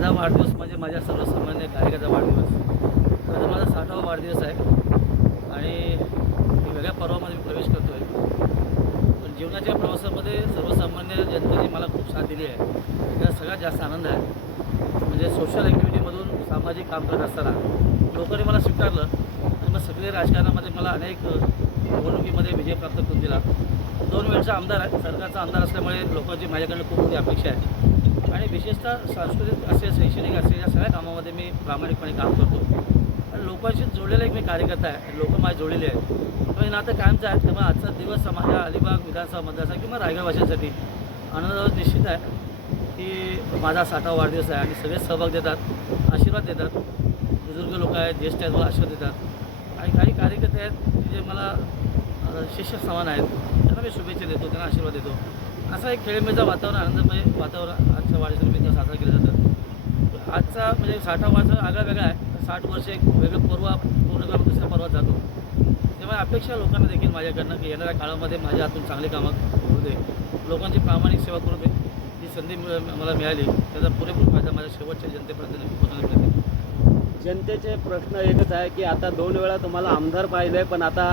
माझा वाढदिवस म्हणजे माझ्या सर्वसामान्य गायकाचा वाढदिवस. खरं तर माझा 60वा वाढदिवस आहे आणि एक वेगळ्या पर्वामध्ये मी प्रवेश करतो आहे. पण जीवनाच्या प्रवासामध्ये सर्वसामान्य जनतेने मला खूप साथ दिली आहे. त्याचा सगळ्यात जास्त आनंद आहे. म्हणजे सोशल ॲक्टिव्हिटीमधून सामाजिक काम करत असताना लोकांनी मला स्वीकारलं आणि मग सक्रिय राजकारणामध्ये मला अनेक निवडणुकीमध्ये विजय प्राप्त करून दिला. 2 वेळचा आमदार आहे. सरकारचा आमदार असल्यामुळे लोकांची माझ्याकडनं खूप मोठी अपेक्षा आहे आणि विशेषतः सांस्कृतिक असेल, शैक्षणिक असेल, या सगळ्या कामामध्ये मी प्रामाणिकपणे काम करतो आणि लोकांशी जोडलेला एक मी कार्यकर्ता आहे. लोक माझे जोडलेले आहेत. पण नातं कायमचं आहे. तेव्हा आजचा दिवस माझ्या अलिबाग विधानसभा मतदारसंघ किंवा रायगड वाशिमसाठी आनंदाचा निश्चित आहे की माझा 60वा वाढदिवस आहे आणि सगळे सहभाग देतात, आशीर्वाद देतात. बुजुर्ग लोक आहेत, ज्येष्ठ आहेत, मला आशीर्वाद देतात आणि काही कार्यकर्ते आहेत की जे मला शिष्य समान आहेत. त्यांना मी शुभेच्छा देतो, त्यांना आशीर्वाद देतो. असा एक खेळीमेळीचं वातावरण, आनंदमय वातावरण आजच्या वाढदिवसानिमित्त साजरा केलं जातं. आजचा म्हणजे 60वा वाढदिवस आगळा वेगळा आहे. 60 वर्ष एक वेगळं पर्व पूर्ण करून दुसऱ्या पर्वात जातो. तेव्हा अपेक्षा लोकांना देखील माझ्याकडनं की येणाऱ्या काळामध्ये माझ्या हातून चांगली कामं करू दे, लोकांची प्रामाणिक सेवा करू दे. जी संधी मला मिळाली त्याचा पुरेपूर फायदा माझ्या शेवटच्या जनतेपर्यंत पोहोचवण्यात येते. जनतेचे प्रश्न एकच आहे की आता 2 वेळा तुम्हाला आमदार पाहिजे, पण आता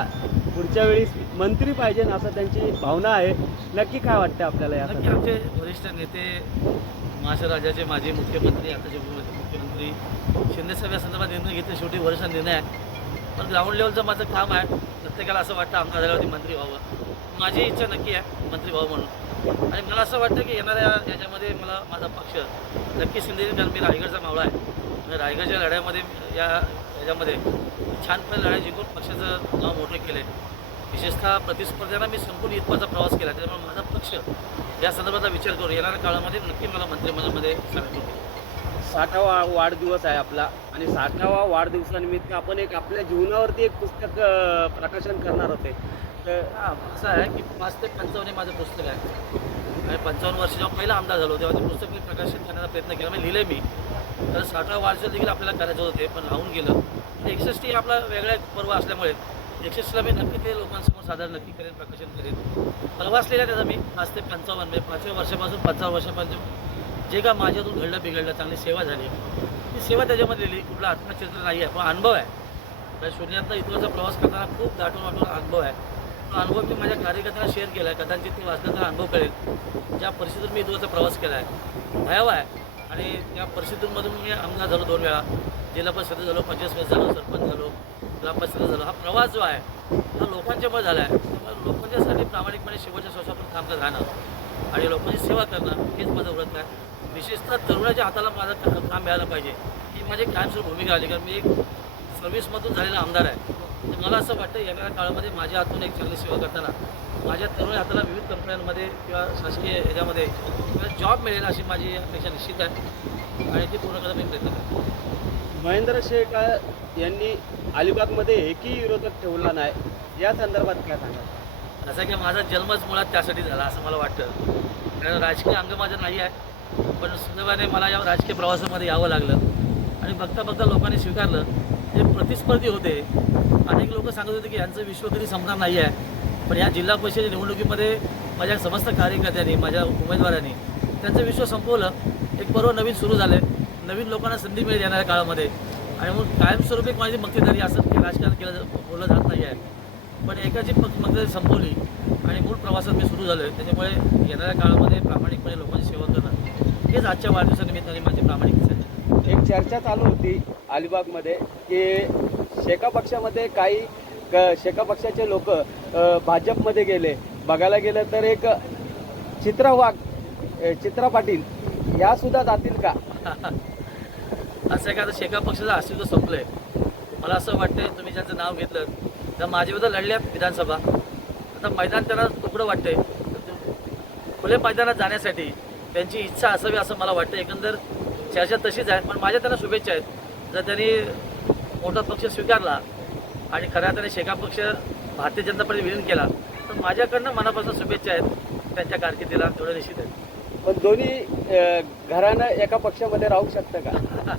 पुढच्या वेळी मंत्री पाहिजे असं त्यांची भावना आहे. नक्की काय वाटतं आपल्याला या नक्की आमचे वरिष्ठ नेते, महाराष्ट्र राज्याचे माजी मुख्यमंत्री, आताचे मुख्यमंत्री शिंदेसाहेब या संदर्भात निर्णय घेतले. शेवटी वरिष्ठ निर्णय आहे. पण ग्राउंड लेवलचं माझं काम आहे. प्रत्येकाला असं वाटतं आमदार झाल्यावरती मंत्री व्हावं. माझी इच्छा नक्की आहे मंत्री व्हावं म्हणून. आणि मला असं वाटतं की येणाऱ्या याच्यामध्ये मला माझा पक्ष नक्की शिंदे, कारण मी रायगडचा मावळा आहे आणि रायगडच्या लढ्यामध्ये याच्यामध्ये छानपणे लढाई जिंकून पक्षाचं नाव मोठं केलं आहे. विशेषतः प्रतिस्पर्ध्यांना मी संपूर्ण इथपाचा प्रवास केला. त्याच्यामुळे माझा पक्ष या संदर्भाचा विचार करून येणाऱ्या काळामध्ये नक्की मला मंत्रिमंडळामध्ये सामील करू. 60वा वाढदिवस आहे आपला आणि 60वा वाढदिवसानिमित्त आपण एक आपल्या जीवनावरती एक पुस्तक प्रकाशन करणार होते. तर असं आहे की 5 ते 55 हे माझं पुस्तक आहे आणि 55 वर्ष जेव्हा पहिला आमदार झालो तेव्हा ते पुस्तक मी प्रकाशित करण्याचा प्रयत्न केला. मी लिहिलं मी तर 60वा वाढदिवस देखील आपल्याला करायचं होते, पण राहून गेलं. 61 ही आपला वेगळा पर्व असल्यामुळे 61ला मी नक्की ते लोकांसमोर सादर नक्की करेन, प्रकाशन करेन. प्रवास लिहिला त्याचा मी 5 ते 55 म्हणजे 5व्या वर्षापासून 55 वर्षापर्यंत जे का माझ्यातून घडलं बिघडलं, चांगली सेवा झाली, ती सेवा त्याच्यामध्ये लिहिली. कुठला आत्मचित्र नाही आहे, पण अनुभव आहे. तर शून्यातनं इथवरचा प्रवास करताना खूप दाटून वाटून अनुभव आहे. तो अनुभव मी माझ्या कार्यकर्त्यांना शेअर केला आहे. कदाचित ती वाचल्यानंतर अनुभव कळेल ज्या परिस्थितीतून मी इथवरचा प्रवास केला आहे. भयावह आहे आणि त्या परिस्थितीमधून मी आमदार झालो 2 वेळा, जिल्हा परिषद झालो, पंचायत समिती झालो, सरपंच झालो, ग्रामपंचायत झालो. हा प्रवास जो आहे हा लोकांच्यामुळे झाला आहे. त्यामुळे लोकांच्यासाठी प्रामाणिकपणे शेवटच्या श्वासापर्यंत काम करत राहणं आणि लोकांची सेवा करणं हेच माझं व्रत आहे. विशेषतः तरुणाच्या हाताला माझं काम मिळालं पाहिजे ही माझी कायमस्वरूपी भूमिका आली. कारण मी एक सर्व्हिसमधून झालेला आमदार आहे. तर मला असं वाटतं येणाऱ्या काळामध्ये माझ्या हातून एक चांगली सेवा करताना माझ्या तरुण हाताला विविध कंपन्यांमध्ये किंवा शासकीय ह्याच्यामध्ये जॉब मिळेल अशी माझी अपेक्षा निश्चित आहे आणि ती पूर्ण करायचा मी प्रयत्न करतो. महेंद्र शेख यांनी अलिबागमध्ये एकही विरोधक ठेवला नाही, या संदर्भात काय सांगा? असं की माझा जन्मच मुळात त्यासाठी झाला असं मला वाटतं. कारण राजकीय अंग माझं नाही आहे, पण सुदैवाने मला या राजकीय प्रवासामध्ये यावं लागलं आणि बघता बघता लोकांनी स्वीकारलं. जे प्रतिस्पर्धी होते, अनेक लोक सांगत होते की यांचं विश्व कधी संपणार नाही आहे, पण या जिल्हा परिषदेच्या निवडणुकीमध्ये माझ्या समस्त कार्यकर्त्यांनी, माझ्या उमेदवारांनी त्यांचं विश्व संपवलं. एक पर्व नवीन सुरू झालं, नवीन लोकांना संधी मिळेल येणाऱ्या काळामध्ये आणि मग कायमस्वरूपी माझी मक्तेदारी असं राजकारण केलं बोललं जात नाही आहे. पण एकाची मक्तेदारी संपवली आणि मूळ प्रवासात मी सुरू झालो आहे. त्याच्यामुळे येणाऱ्या काळामध्ये प्रामाणिकपणे लोकांची सेवा करणं हेच आजच्या वाढदिवसानिमित्ताने माझी प्रामाणिकता आहे. एक चर्चा चालू होती अलिबागमध्ये की शेका पक्षामध्ये काही शेका पक्षाचे लोक भाजपमध्ये गेले. बघायला गेलं तर एक चित्रा वाघ, चित्रा पाटील यासुद्धा जातील का? असं एखादं शेका पक्षाचं अस्तित्व संपलंय. मला असं वाटतंय तुम्ही ज्यांचं नाव घेतलं तर माझ्याबद्दल लढल्यात विधानसभा. आता मैदान त्यांना तुकडं वाटतंय. खुल्या मैदानात जाण्यासाठी त्यांची इच्छा असावी असं मला वाटतं. एकंदर चर्चा तशीच आहे, पण माझ्या त्यांना शुभेच्छा आहेत. जर त्यांनी मोठा पक्ष स्वीकारला आणि खऱ्या अर्थाने शेका पक्ष भारतीय जनता पार्टी विलीन केला तर माझ्याकडनं मनापासून शुभेच्छा आहेत त्यांच्या कारकिर्दीला, तेवढं निश्चित आहे. पण दोन्ही घरानं एका पक्षामध्ये राहू शकतं का?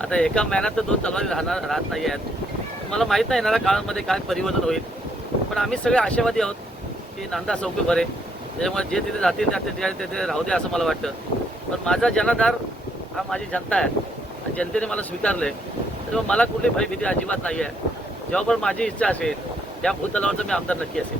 आता एका महिन्यात तर 2 तलवारी राहत नाही आहेत. मला माहीत नाही येणाऱ्या काळामध्ये काय परिवर्तन होईल, पण आम्ही सगळे आशावादी आहोत की नांदा चौकी बरे. त्याच्यामुळे जे तिथे जातील त्या ठिकाणी तिथे राहू दे असं मला वाटतं. पण माझा जनाधार हा माझी जनता आहे आणि जनतेने मला स्वीकारलं आहे. तेव्हा मला कुठली भयभीती अजिबात नाही आहे. जेव्हा पण माझी इच्छा असेल त्या भूतलावरचं मी आमदार नक्की असेल.